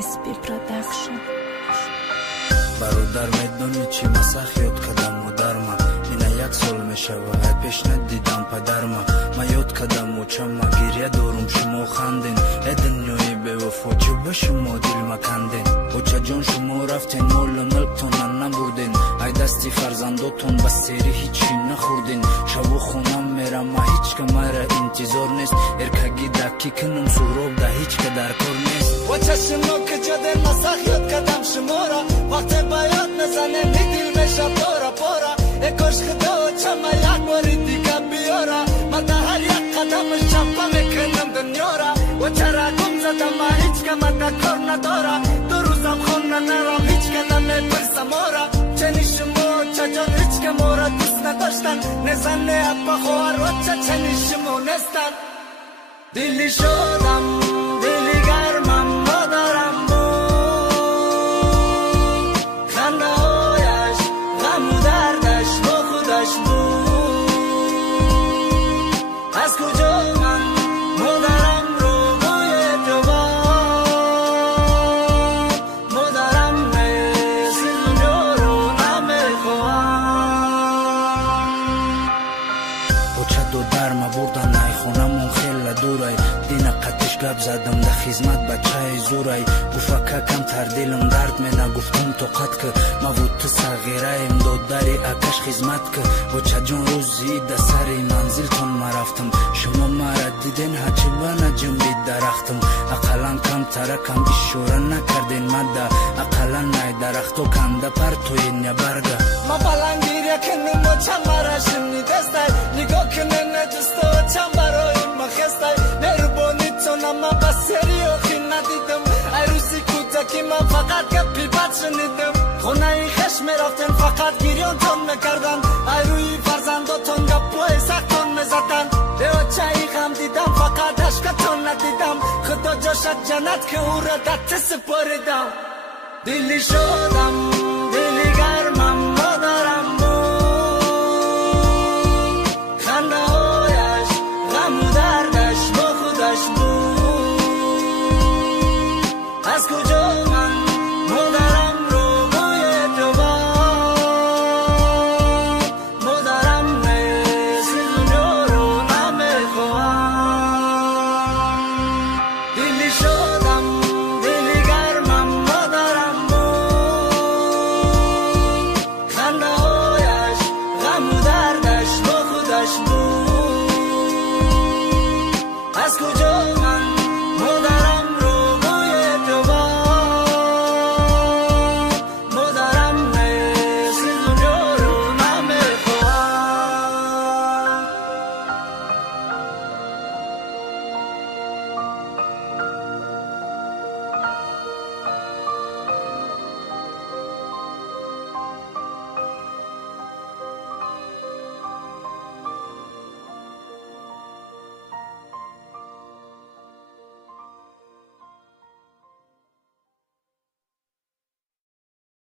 SP Production. برادر میدونی چی مسخ یاد کردم مادرما اینا یک سال میشوه پیش ندیدم پدرما ما یاد کردم و چما گریه دارم شما خندین ای دنیای بیوفا چه به شما دل مکندین بچه جان شما رفتین مال ملکتون نبردین ای دستی فرزنداتون به سری هیچی نخوردین شب خونم میرم ما هیچ که مرا انتظار نیست ارکگی دکی کنم سوراب ده هیچ که در کار نیست و چشما که جده مسخ یاد کردم شما را وقت باید نزنه میدیل میشه پارا پارا اکاش خدا چما یک باری دیگه بیارا من ده هر یک قدمش چپا میکنم دنیا را و چرا گم زدم ما هیچ که من ده کار ندارا دو روزم خونه نرم هیچ که نمیپرسم آرا چنی شما چجان هیچ که ما را دوست نداشتن نزنه اپا خوار و چنی شما نستن دیلی شدم دیلی گرمم مادرم از کجا من مادرم رو موی جوان مادرم نیست دنیا رو نمیخوام بچه دو در ما بردن ای خونمون خیلی دورای دینا قدش گب زدم ده خدمت بچه زورای گفت کم تر دلم درد می نگفتم تو قد که ما بود تو صغیره ایم داد داری اکش خدمت که بچه جان روزی ده سری منزل تون ما رفتم شما مرا دیدین هچی بنا جنبید درختم اقلا کم ترکم اشاره نکردین مده اقلا نای درختو کنده پر توی نبرگه ما بلنگیره کنم و چند مرا شمنی دستای نگاه کنه نجسته و چند برای ما خستای مهربانی تو نما بسری و خی ندیدم ای روزی کودکی من فقط گپی بد شنیدم خونه ای خشم رفتن فقط گیریان تون میکردن ای روی فرزنداتون گپوی سختون میزدن بچه ای غم دیدم فقط عشقتون ندیدم خدا جاشد جنت که او را دت سپاریدم دیلی شدم